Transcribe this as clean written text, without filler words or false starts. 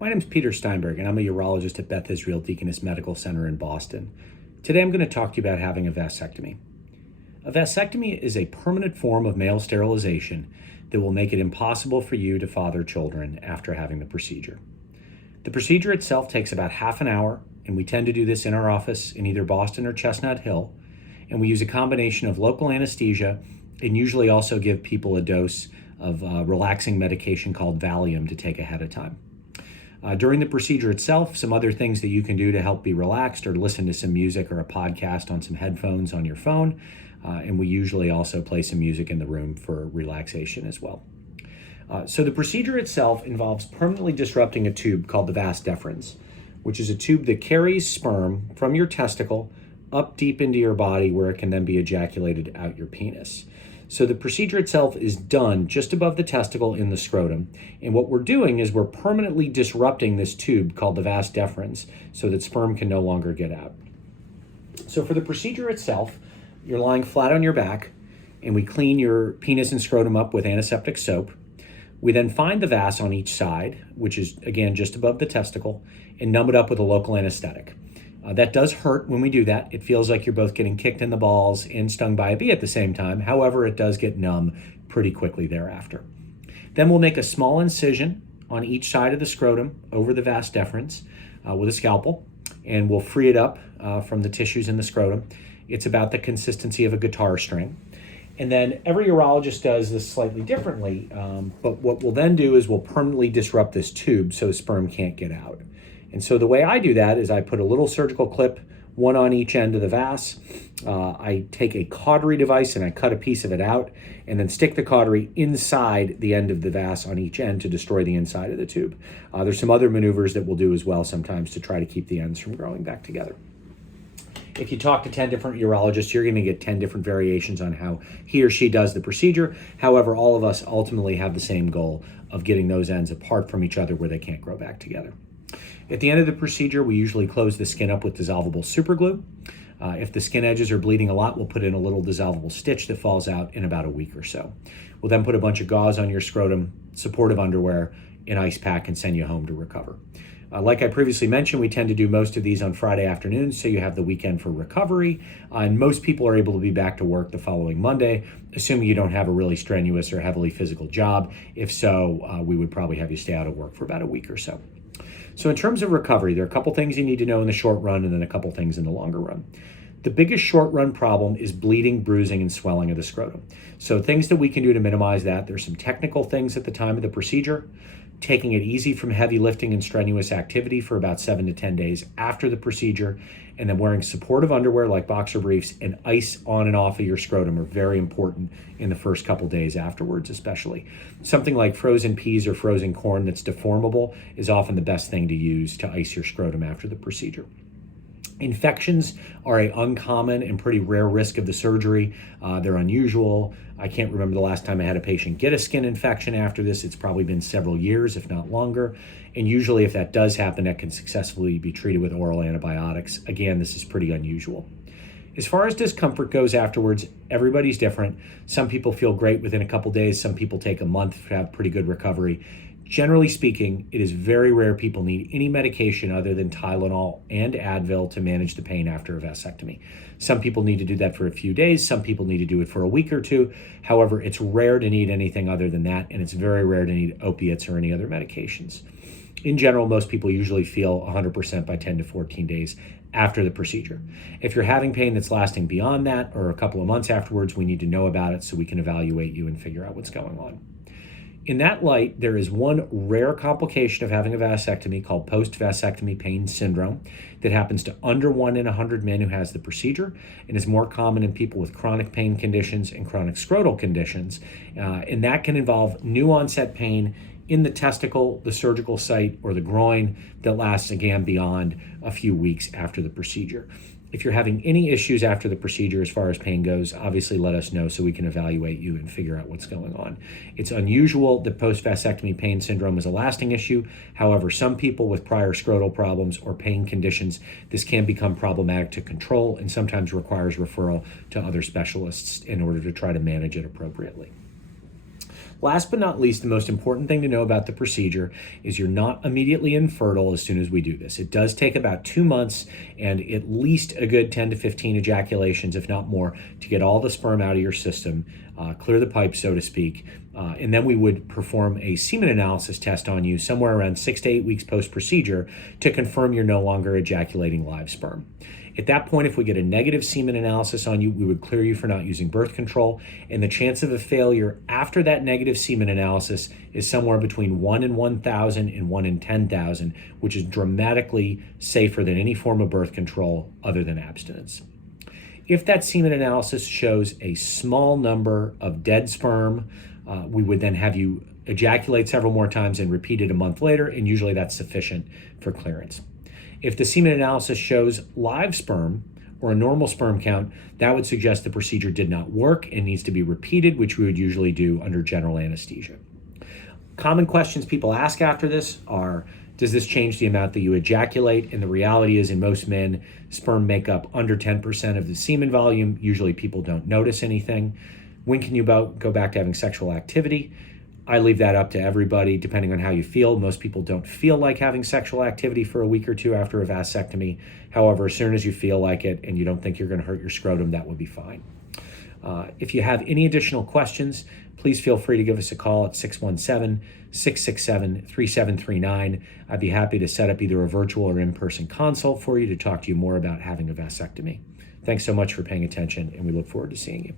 My name is Peter Steinberg, and I'm a urologist at Beth Israel Deaconess Medical Center in Boston. Today I'm going to talk to you about having a vasectomy. A vasectomy is a permanent form of male sterilization that will make it impossible for you to father children after having the procedure. The procedure itself takes about half an hour, and we tend to do this in our office in either Boston or Chestnut Hill, and we use a combination of local anesthesia and usually also give people a dose of relaxing medication called Valium to take ahead of time. During the procedure itself, some other things that you can do to help be relaxed or listen to some music or a podcast on some headphones on your phone. And we usually also play some music in the room for relaxation as well. So the procedure itself involves permanently disrupting a tube called the vas deferens, which is a tube that carries sperm from your testicle up deep into your body where it can then be ejaculated out your penis. So the procedure itself is done just above the testicle in the scrotum. And what we're doing is we're permanently disrupting this tube called the vas deferens so that sperm can no longer get out. So for the procedure itself, you're lying flat on your back and we clean your penis and scrotum up with antiseptic soap. We then find the vas on each side, which is again just above the testicle, and numb it up with a local anesthetic. That does hurt when we do that. It feels like you're both getting kicked in the balls and stung by a bee at the same time. However, it does get numb pretty quickly thereafter. Then we'll make a small incision on each side of the scrotum over the vas deferens with a scalpel, and we'll free it up from the tissues in the scrotum. It's about the consistency of a guitar string. And then every urologist does this slightly differently, but what we'll then do is we'll permanently disrupt this tube so the sperm can't get out. And so the way I do that is I put a little surgical clip, one on each end of the vas. I take a cautery device and I cut a piece of it out and then stick the cautery inside the end of the vas on each end to destroy the inside of the tube. There's some other maneuvers that we'll do as well sometimes to try to keep the ends from growing back together. If you talk to 10 different urologists, you're going to get 10 different variations on how he or she does the procedure. However, all of us ultimately have the same goal of getting those ends apart from each other where they can't grow back together. At the end of the procedure, we usually close the skin up with dissolvable superglue. If the skin edges are bleeding a lot, we'll put in a little dissolvable stitch that falls out in about a week or so. We'll then put a bunch of gauze on your scrotum, supportive underwear, an ice pack, and send you home to recover. Like I previously mentioned, we tend to do most of these on Friday afternoons, so you have the weekend for recovery. And most people are able to be back to work the following Monday, assuming you don't have a really strenuous or heavily physical job. If so, we would probably have you stay out of work for about a week or so. So in terms of recovery, there are a couple things you need to know in the short run and then a couple things in the longer run. The biggest short run problem is bleeding, bruising, and swelling of the scrotum. So things that we can do to minimize that, there's some technical things at the time of the procedure, taking it easy from heavy lifting and strenuous activity for about 7 to 10 days after the procedure, and then wearing supportive underwear like boxer briefs and ice on and off of your scrotum are very important in the first couple days afterwards, especially. Something like frozen peas or frozen corn that's deformable is often the best thing to use to ice your scrotum after the procedure. Infections are an uncommon and pretty rare risk of the surgery. They're unusual. I can't remember the last time I had a patient get a skin infection after this. It's probably been several years, if not longer. And usually if that does happen, that can successfully be treated with oral antibiotics. Again, this is pretty unusual. As far as discomfort goes afterwards, everybody's different. Some people feel great within a couple days. Some people take a month to have pretty good recovery. Generally speaking, it is very rare people need any medication other than Tylenol and Advil to manage the pain after a vasectomy. Some people need to do that for a few days. Some people need to do it for a week or two. However, it's rare to need anything other than that, and it's very rare to need opiates or any other medications. In general, most people usually feel 100% by 10 to 14 days after the procedure. If you're having pain that's lasting beyond that or a couple of months afterwards, we need to know about it so we can evaluate you and figure out what's going on. In that light, there is one rare complication of having a vasectomy called post-vasectomy pain syndrome that happens to under 1 in 100 men who has the procedure and is more common in people with chronic pain conditions and chronic scrotal conditions. And that can involve new onset pain in the testicle, the surgical site, or the groin that lasts again beyond a few weeks after the procedure. If you're having any issues after the procedure as far as pain goes, obviously let us know so we can evaluate you and figure out what's going on. It's unusual that post-vasectomy pain syndrome is a lasting issue. However, some people with prior scrotal problems or pain conditions, this can become problematic to control and sometimes requires referral to other specialists in order to try to manage it appropriately. Last but not least, the most important thing to know about the procedure is you're not immediately infertile as soon as we do this. It does take about 2 months and at least a good 10 to 15 ejaculations, if not more, to get all the sperm out of your system, clear the pipe, so to speak. And then we would perform a semen analysis test on you somewhere around 6 to 8 weeks post-procedure to confirm you're no longer ejaculating live sperm. At that point, if we get a negative semen analysis on you, we would clear you for not using birth control, and the chance of a failure after that negative semen analysis is somewhere between 1 in 1,000 and 1 in 10,000, which is dramatically safer than any form of birth control other than abstinence. If that semen analysis shows a small number of dead sperm, we would then have you ejaculate several more times and repeat it a month later, and usually that's sufficient for clearance. If the semen analysis shows live sperm or a normal sperm count, that would suggest the procedure did not work and needs to be repeated, which we would usually do under general anesthesia. Common questions people ask after this are, does this change the amount that you ejaculate? And the reality is, in most men, sperm make up under 10% of the semen volume. Usually people don't notice anything. When can you go back to having sexual activity? I leave that up to everybody, depending on how you feel. Most people don't feel like having sexual activity for a week or two after a vasectomy. However, as soon as you feel like it and you don't think you're going to hurt your scrotum, that would be fine. If you have any additional questions, please feel free to give us a call at 617-667-3739. I'd be happy to set up either a virtual or in-person consult for you to talk to you more about having a vasectomy. Thanks so much for paying attention, and we look forward to seeing you.